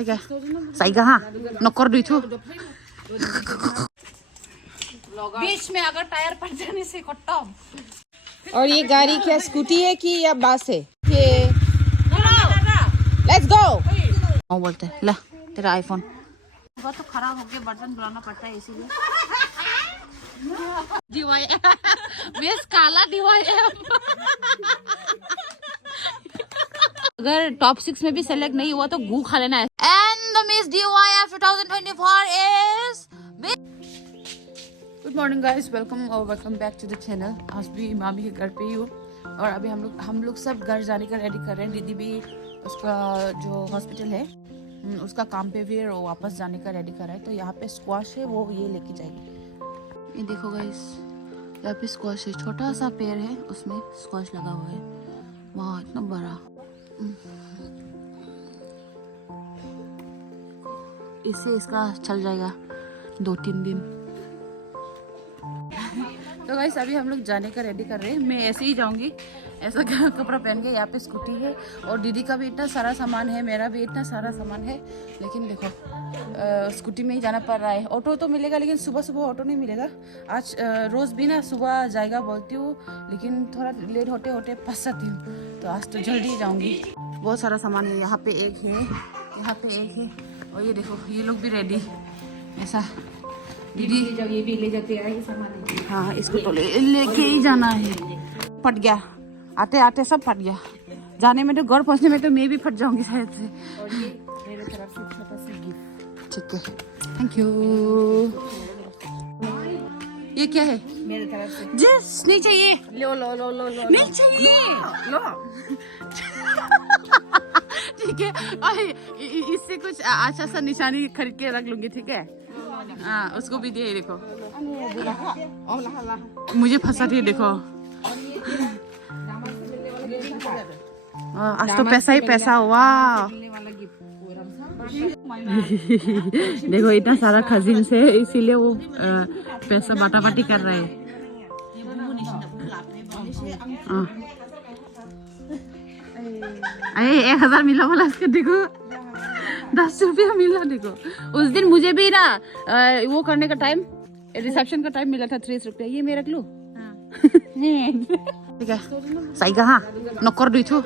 सही कहा नौकर दी थू बीच में अगर टायर पड़ जाने से कट्टा। और ये गाड़ी क्या स्कूटी है कि या बस है? Let's go. बोलते हैं ला तेरा आईफोन वो तो खराब हो गया, बर्तन धुलाना पड़ता है इसीलिए। बेस काला अगर टॉप 6 में भी सेलेक्ट नहीं हुआ तो गू खा लेना है। And the miss DYF 2024 is good morning guys, welcome back to the channel. आज भी मामी के घर पे ही हूँ और अभी हम लोग सब घर जाने का रेडी कर रहे हैं। दीदी भी उसका जो हॉस्पिटल है उसका काम पे भी है, वो वापस जाने का रेडी कर रहा है। तो यहाँ पे स्क्वाश है, वो ये लेके जाएगी। ये देखो गाइस, यहाँ पे स्क्वाश है, छोटा सा पेड़ है उसमें स्क्वाश लगा हुआ है। वाह इतना बड़ा, इससे इसका चल जाएगा 2-3 दिन। तो गाइस अभी हम लोग जाने का रेडी कर रहे हैं। मैं ऐसे ही जाऊंगी, ऐसा कपड़ा पहन के। यहाँ पे स्कूटी है और दीदी का भी इतना सारा सामान है, मेरा भी इतना सारा सामान है। लेकिन देखो स्कूटी में ही जाना पड़ रहा है। ऑटो तो मिलेगा लेकिन सुबह सुबह ऑटो नहीं मिलेगा। आज रोज़ भी ना सुबह जाएगा बोलती हूँ, लेकिन थोड़ा लेट होते होते फंस जाती हूँ। तो आज तो जल्दी जाऊँगी। बहुत सारा सामान है, यहाँ पे एक है, यहाँ पे एक है। और ये देखो ये लोग भी रेडी ऐसा। दीदी ये भी ले जाते हैं सामान। हाँ इसको तो लेके ही जाना है। फट गया, आते आते सब फट गया। जाने में तो घर पहुंचने में तो मैं भी फट जाऊंगी शायद से। और ये मेरे तरफ से छोटा सा गिफ्ट। ठीक है, थैंक यू। ये क्या है? मेरे तरफ से जस्ट नहीं चाहिए। लो लो लो लो लो नहीं चाहिए लो। ठीक है, इससे कुछ अच्छा सा निशानी खरीद के रख लूंगी। ठीक है हाँ, उसको भी दे। देखो मुझे फंसा दिए, देखो आज तो पैसा ही पैसा हुआ। देखो इतना सारा खजीन से, इसीलिए वो पैसा बाटा बाटी कर रहे हैं। 1000 मिला बोला इसका। देखो 10 रुपया मिला। देखो उस दिन मुझे भी ना वो करने का टाइम, रिसेप्शन का टाइम मिला था 30 रुपया। ये मैं रख लूं? ठीक है सही कहा नौकर दी थू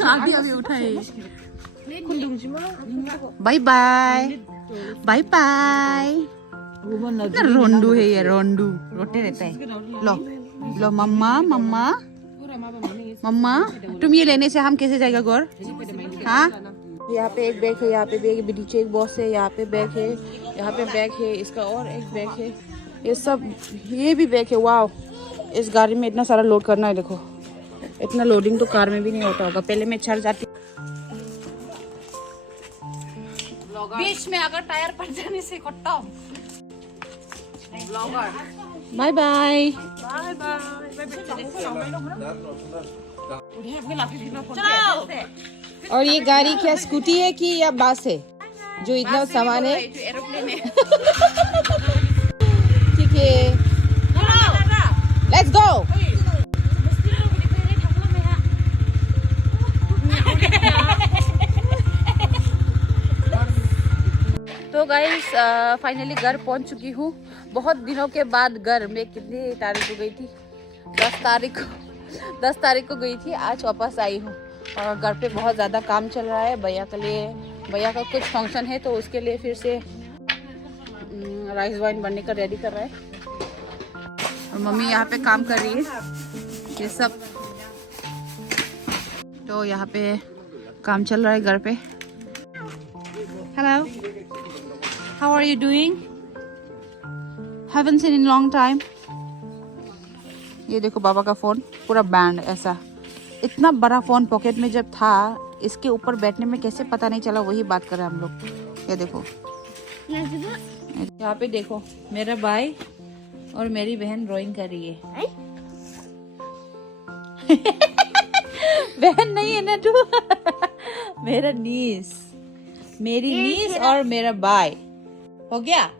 अभी उठाए। Bye bye bye bye. रोंडू है ये, रोंडू रोते रहता है। लो लो मम्मा मम्मा मम्मा, तुम ये लेने से हम कैसे जाएगा गौर? हाँ यहाँ पे एक बैग है, यहाँ पे बैग है, नीचे एक बॉक्स है, यहाँ पे बैग है, यहाँ पे बैग है, इसका और एक बैग है, ये सब ये भी बैग है। वाह इस गाड़ी में इतना सारा लोड करना है। देखो इतना लोडिंग तो कार में भी नहीं होता होगा। पहले मैं चढ़ जाती। बीच में अगर टायर पड़ जाने से कट्टा। Bye bye. और ये गाड़ी क्या स्कूटी है कि या बस है जो इतना सामान है? ठीक है लेट्स गो। तो गाइस फाइनली घर पहुंच चुकी हूँ। बहुत दिनों के बाद घर में, कितनी तारीख को गई थी? 10 तारीख को गई थी। आज वापस आई हूँ और घर पे बहुत ज़्यादा काम चल रहा है। भैया के लिए, भैया का कुछ फंक्शन है तो उसके लिए फिर से राइस वाइन बनने का रेडी कर रहा है। और मम्मी यहाँ पे काम कर रही है ये सब। तो यहाँ पे काम चल रहा है घर पे। Hello, how are you doing? Haven't seen in long time. ये देखो बाबा का फोन, पूरा बैंड ऐसा। इतना बड़ा फोन पॉकेट में जब था, इसके ऊपर बैठने में कैसे पता नहीं चला, वही बात कर रहे हैं हम लोग। ये देखो यहाँ पे देखो मेरा भाई और मेरी बहन ड्राइंग कर रही है। बहन नहीं है ना तू। मेरा नीस, मेरी नीस और मेरा भाई। हो गया?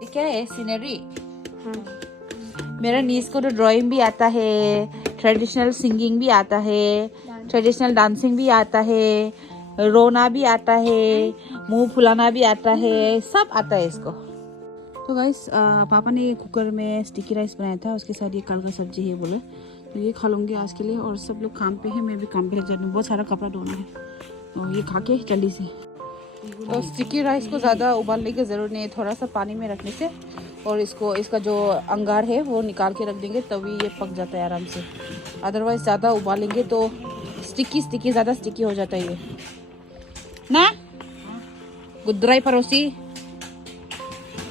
ये क्या है? सीनरी। मेरा नीस को तो ड्राइंग भी आता है, ट्रेडिशनल सिंगिंग भी आता है, ट्रेडिशनल डांसिंग भी आता है, रोना भी आता है, मुंह फुलाना भी आता है, सब आता है इसको। तो गाइस पापा ने कुकर में स्टिकी राइस बनाया था, उसके साथ ये कल का सब्जी है बोले, तो ये खा लूँगी आज के लिए। और सब लोग काम पे है, मैं भी काम पे जा रही हूँ, बहुत सारा कपड़ा धोना है, तो ये खा के जल्दी से। तो स्टिकी राइस को ज़्यादा उबालने की ज़रूरत नहीं है, थोड़ा सा पानी में रखने से और इसका जो अंगार है वो निकाल के रख देंगे तभी ये पक जाता है आराम से। अदरवाइज़ ज़्यादा उबालेंगे तो स्टिकी ज़्यादा स्टिकी हो जाता है ये ना। गुदराई पड़ोसी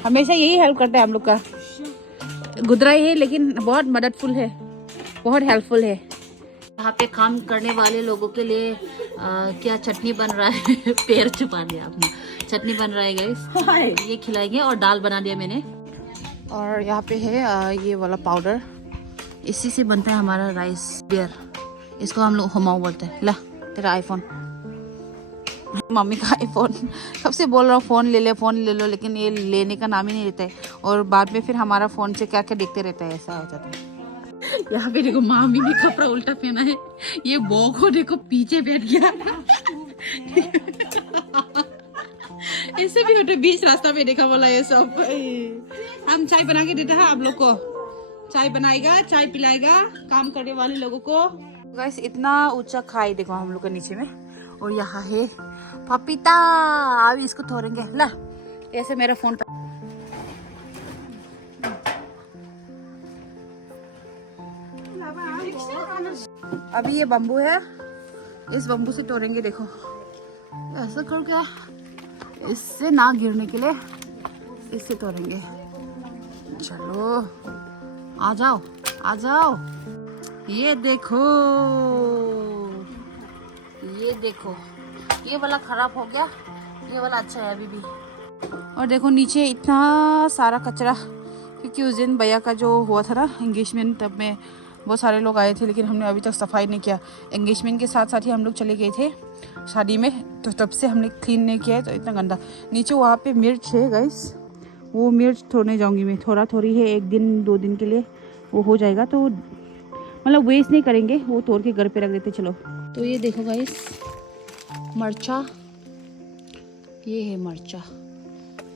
हमेशा यही हेल्प करता है हम लोग का। गुदराई है लेकिन बहुत मददफुल है, बहुत हेल्पफुल है। यहाँ पे काम करने वाले लोगों के लिए क्या चटनी बन रहा है पैर छुपा दिया आपने। चटनी बन रहा है गाइस, ये खिलाएंगे। और दाल बना दिया मैंने। और यहाँ पे है ये वाला पाउडर, इसी से बनता है हमारा राइस बियर। इसको हम लोग हुमाऊ बोलते हैं। ला तेरा आईफोन, मम्मी का आईफोन। कब से बोल रहा हूँ फ़ोन ले लो, लेकिन ये लेने का नाम ही नहीं लेता है। और बाद में फिर हमारा फ़ोन से क्या क्या देखते रहता है, ऐसा हो जाता है। यहाँ पे देखो मामी ने कपड़ा उल्टा पहना है, ये बो को देखो पीछे बैठ गया। ऐसे भी होते बीच रास्ता में देखा बोला ये सब। हम चाय बना के देते हैं आप लोग को, चाय बनाएगा, चाय पिलाएगा काम करने वाले लोगों को। गाइस इतना ऊंचा खाई देखो हम लोग के नीचे में। और यहाँ है पपीता, अभी इसको तोड़ेंगे। ला ऐसे मेरा फोन पे अभी ये बम्बू है, इस बम्बू से तोड़ेंगे। देखो ऐसा कर क्या, इससे ना गिरने के लिए इससे तोड़ेंगे। चलो आ जाओ आ जाओ। ये देखो ये वाला खराब हो गया, ये वाला अच्छा है अभी भी। और देखो नीचे इतना सारा कचरा, क्योंकि उस दिन भैया का जो हुआ था ना एंगेजमेंट, तब में बहुत सारे लोग आए थे, लेकिन हमने अभी तक सफाई नहीं किया। एंगेजमेंट के साथ साथ ही हम लोग चले गए थे शादी में, तो तब से हमने क्लीन नहीं किया है, तो इतना गंदा। नीचे वहाँ पे मिर्च है गाइस, वो मिर्च तोड़ने जाऊँगी मैं। थोड़ी है, 1 दिन 2 दिन के लिए वो हो जाएगा, तो मतलब वेस्ट नहीं करेंगे, वो तोड़ के घर पे रख देते। चलो तो ये देखो गाइस मर्चा, ये है मर्चा,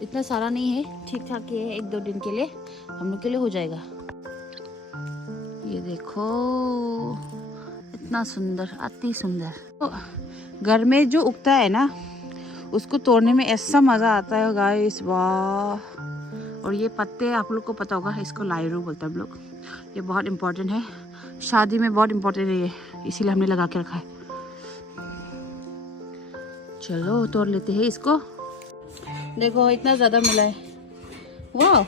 इतना सारा नहीं है, ठीक ठाक ये है, 1-2 दिन के लिए हम लोग के लिए हो जाएगा। ये देखो इतना सुंदर, अति सुंदर। तो घर में जो उगता है ना उसको तोड़ने में ऐसा मज़ा आता है गाइस, वाह। और ये पत्ते आप लोग को पता होगा, इसको लाइरू बोलते हैं हम लोग। ये बहुत इम्पोर्टेंट है, शादी में बहुत इम्पोर्टेंट है ये, इसीलिए हमने लगा के रखा है। चलो तोड़ लेते हैं इसको। देखो इतना ज़्यादा मिला है, वाह।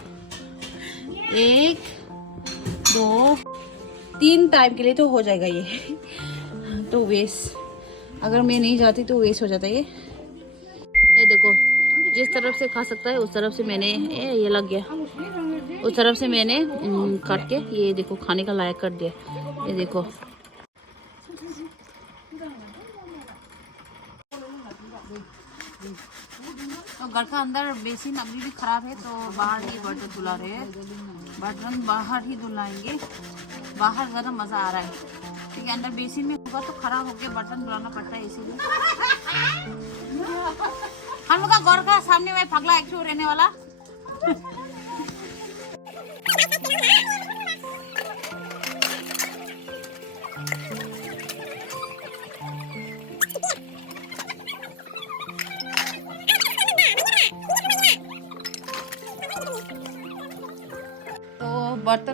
1 2 3 टाइम के लिए तो हो जाएगा ये। तो वेस्ट, अगर मैं नहीं जाती तो वेस्ट हो जाता है ये देखो, जिस तरफ से खा सकता है उस तरफ से मैंने ये लग गया, उस तरफ से मैंने काट के ये देखो खाने का लायक कर दिया। ये देखो तो घर का अंदर बेसिन अभी भी खराब है, तो बाहर ही बर्तन धुला रहे हैं। बर्तन बाहर ही धुलाएंगे, बाहर ज़्यादा मज़ा आ रहा है, क्योंकि अंदर बेसिन में होगा तो खराब हो गया, बर्तन धुलाना पड़ता है, इसीलिए। हम लोग का घर का सामने में पगला एक रहने वाला।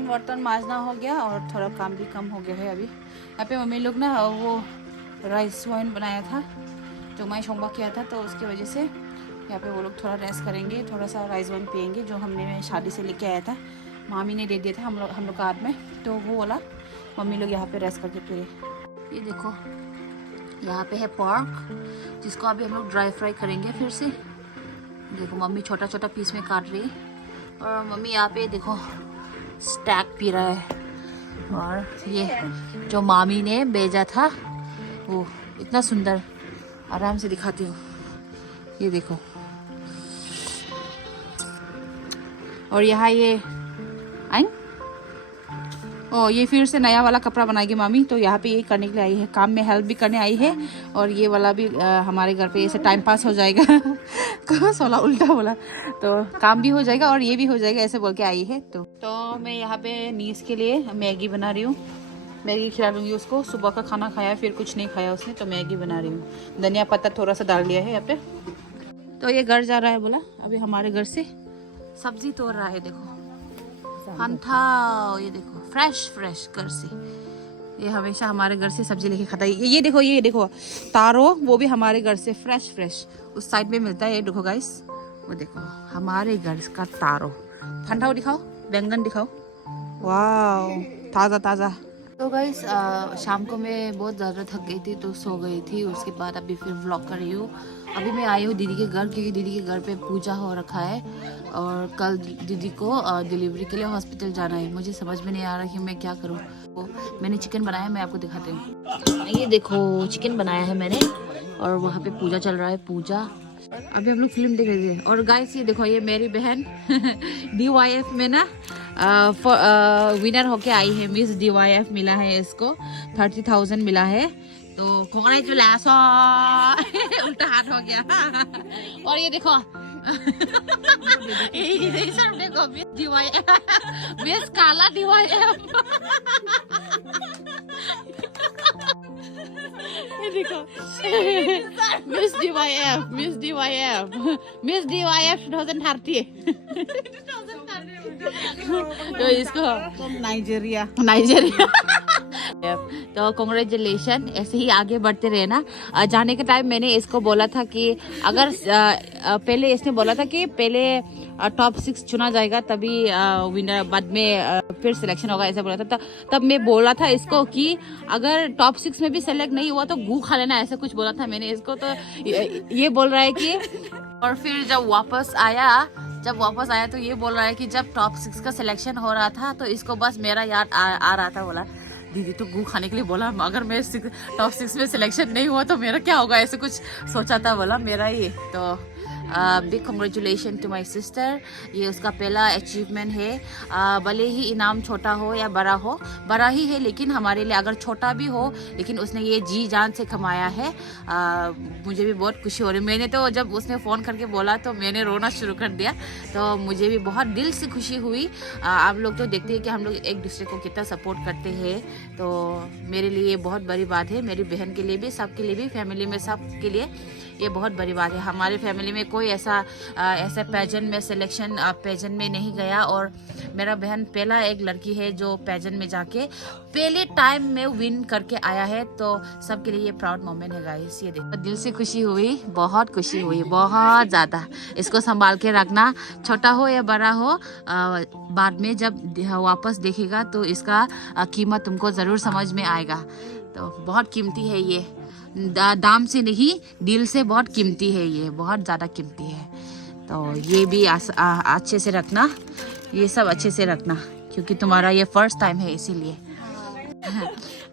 बर्तन माजना हो गया और थोड़ा काम भी कम हो गया है अभी। यहाँ पे मम्मी लोग ना वो राइस वाइन बनाया था, जो मैं शोंबा किया था, तो उसकी वजह से यहाँ पे वो लोग थोड़ा रेस्ट करेंगे, थोड़ा सा राइस वाइन पियेंगे, जो हमने शादी से लेके आया था, मामी ने दे दिया था हम लोग का हाथ में, तो वो वाला मम्मी लोग यहाँ पे रेस्ट करके पिए। ये देखो यहाँ पे है पर्क, जिसको अभी हम लोग ड्राई फ्राई करेंगे फिर से। देखो मम्मी छोटा छोटा पीस में काट रही है, और मम्मी यहाँ पे देखो स्टैक पी रहा है। और ये जो मामी ने भेजा था वो इतना सुंदर, आराम से दिखाती हूँ, ये देखो। और यहाँ ये ओ ये फिर से नया वाला कपड़ा बनाएगी मामी, तो यहाँ पे यही करने के लिए आई है, काम में हेल्प भी करने आई है। और ये वाला भी हमारे घर पे ऐसे टाइम पास हो जाएगा कहाँ सोला उल्टा बोला, तो काम भी हो जाएगा और ये भी हो जाएगा, ऐसे बोल के आई है। तो मैं यहाँ पे नीस के लिए मैगी बना रही हूँ, मैगी खिला दूंगी उसको। सुबह का खाना खाया फिर कुछ नहीं खाया उसने, तो मैगी बना रही हूँ। धनिया पत्ता थोड़ा सा डाल दिया है यहाँ पे। तो ये घर जा रहा है बोला, अभी हमारे घर से सब्जी तोड़ रहा है। देखो हंथा, ये देखो फ्रेश घर से, ये हमेशा हमारे घर से सब्जी लेके खाता है। ये देखो तारो, वो भी हमारे घर से फ्रेश उस साइड में मिलता है। ये देखो गाइस, वो देखो हमारे घर का तारो। फंटाओ दिखाओ, बैंगन दिखाओ, वाह ताज़ा। तो गाइस शाम को मैं बहुत ज़्यादा थक गई थी तो सो गई थी। उसके बाद अभी फिर व्लॉग कर रही हूँ। अभी मैं आई हूँ दीदी के घर, क्योंकि दीदी के घर पे पूजा हो रखा है और कल दीदी को डिलीवरी के लिए हॉस्पिटल जाना है। मुझे समझ में नहीं आ रहा कि मैं क्या करूँ। तो मैंने चिकन बनाया, मैं आपको दिखाती हूँ। ये देखो चिकन बनाया है मैंने, और वहाँ पे पूजा चल रहा है, पूजा। अभी हम लोग फिल्म देख रहे थे। और गाइस ये देखो, ये मेरी बहन DYF में ना विनर होके आई है। मिस DYF मिला है इसको, 30,000 मिला है। तो कांग्रेचुलेशन उल्टा हाथ हो गया। और ये देखो देखो मिस DYF, मिस काला DYF ये देखो मिस DYF 2030 तो इसको नाइजेरिया तो कांग्रेचुलेशन, ऐसे ही आगे बढ़ते रहे ना। जाने के टाइम मैंने इसको बोला था कि अगर पहले इसने बोला था कि पहले टॉप 6 चुना जाएगा तभी विनर, बाद में फिर सिलेक्शन होगा, ऐसा बोला था। तब मैं बोला था इसको कि अगर टॉप 6 में भी सेलेक्ट नहीं हुआ तो गू खा लेना, ऐसा कुछ बोला था मैंने इसको। तो ये बोल रहा है कि, और फिर जब वापस आया तो ये बोल रहा है कि जब टॉप 6 का सिलेक्शन हो रहा था तो इसको बस मेरा याद आ रहा था। बोला दीदी तो गू खाने के लिए बोला, अगर मैं टॉप 6 में सिलेक्शन नहीं हुआ तो मेरा क्या होगा, ऐसे कुछ सोचा था। बोला मेरा ये तो big congratulation to my sister. ये उसका पहला अचीवमेंट है। भले ही इनाम छोटा हो या बड़ा हो, बड़ा ही है, लेकिन हमारे लिए अगर छोटा भी हो, लेकिन उसने ये जी जान से कमाया है। मुझे भी बहुत खुशी हो रही। मैंने तो जब उसने फ़ोन करके बोला तो मैंने रोना शुरू कर दिया। तो मुझे भी बहुत दिल से खुशी हुई। आप लोग तो देखते हैं कि हम लोग एक दूसरे को कितना सपोर्ट करते हैं, तो मेरे लिए ये बहुत बड़ी बात है। मेरी बहन के लिए भी, सबके लिए भी, फैमिली में सब के लिए ये बहुत बड़ी बात है। हमारे फैमिली में कोई ऐसा पैजन में सिलेक्शन पैजन में नहीं गया, और मेरा बहन पहला एक लड़की है जो पैजन में जाके पहले टाइम में विन करके आया है। तो सबके लिए ये प्राउड मोमेंट है गाइस। ये देखो दिल से खुशी हुई, बहुत खुशी हुई, बहुत ज़्यादा। इसको संभाल के रखना, छोटा हो या बड़ा हो, बाद में जब वापस देखेगा तो इसका कीमत तुमको ज़रूर समझ में आएगा। तो बहुत कीमती है ये, दाम से नहीं दिल से बहुत कीमती है, ये बहुत ज़्यादा कीमती है। तो ये भी अच्छे से रखना, ये सब अच्छे से रखना, क्योंकि तुम्हारा ये फर्स्ट टाइम है, इसीलिए।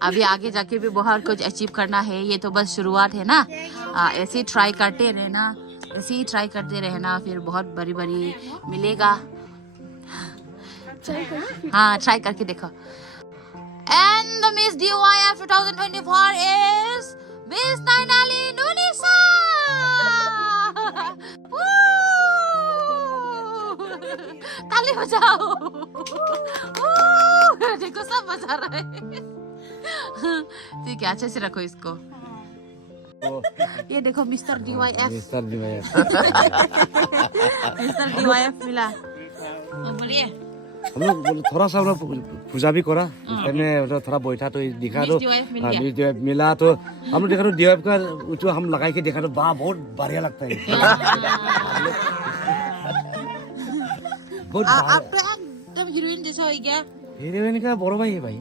अभी आगे जाके भी बहुत कुछ अचीव करना है, ये तो बस शुरुआत है ना। ऐसे ही ट्राई करते रहना, फिर बहुत बड़ी मिलेगा। हाँ ट्राई करके देखो। And the Miss DYF 2024 is Miss Nainali Nunisa! ताली बजाओ! देखो सब बजा रहे हैं। ठीक है, अच्छे से रखो इसको। ये देखो मिस्टर DYF मिला। बोलिए। हम लोग थोड़ा सा पूजा भी करा, थोड़ा बैठा तो दिखा तो मिला, तो हम लोग देखा तो DYF का जो हम लगा के देखा तो बहुत बढ़िया लगता है। बहुत एकदम हीरोइन जैसा हो गया। हीरोइन का बड़ा भाई है भाई।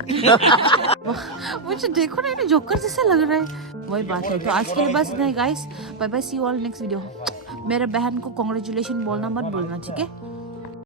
मुझे देखो ना, इन्हें जोकर जैसा लग रहा है। वही बात है। तो आज के लिए बस इतना ही guys. Bye bye, see you all next video. मेरे बहन को कांग्रेचुलेशन बोलना मत भूलना, ठीक है।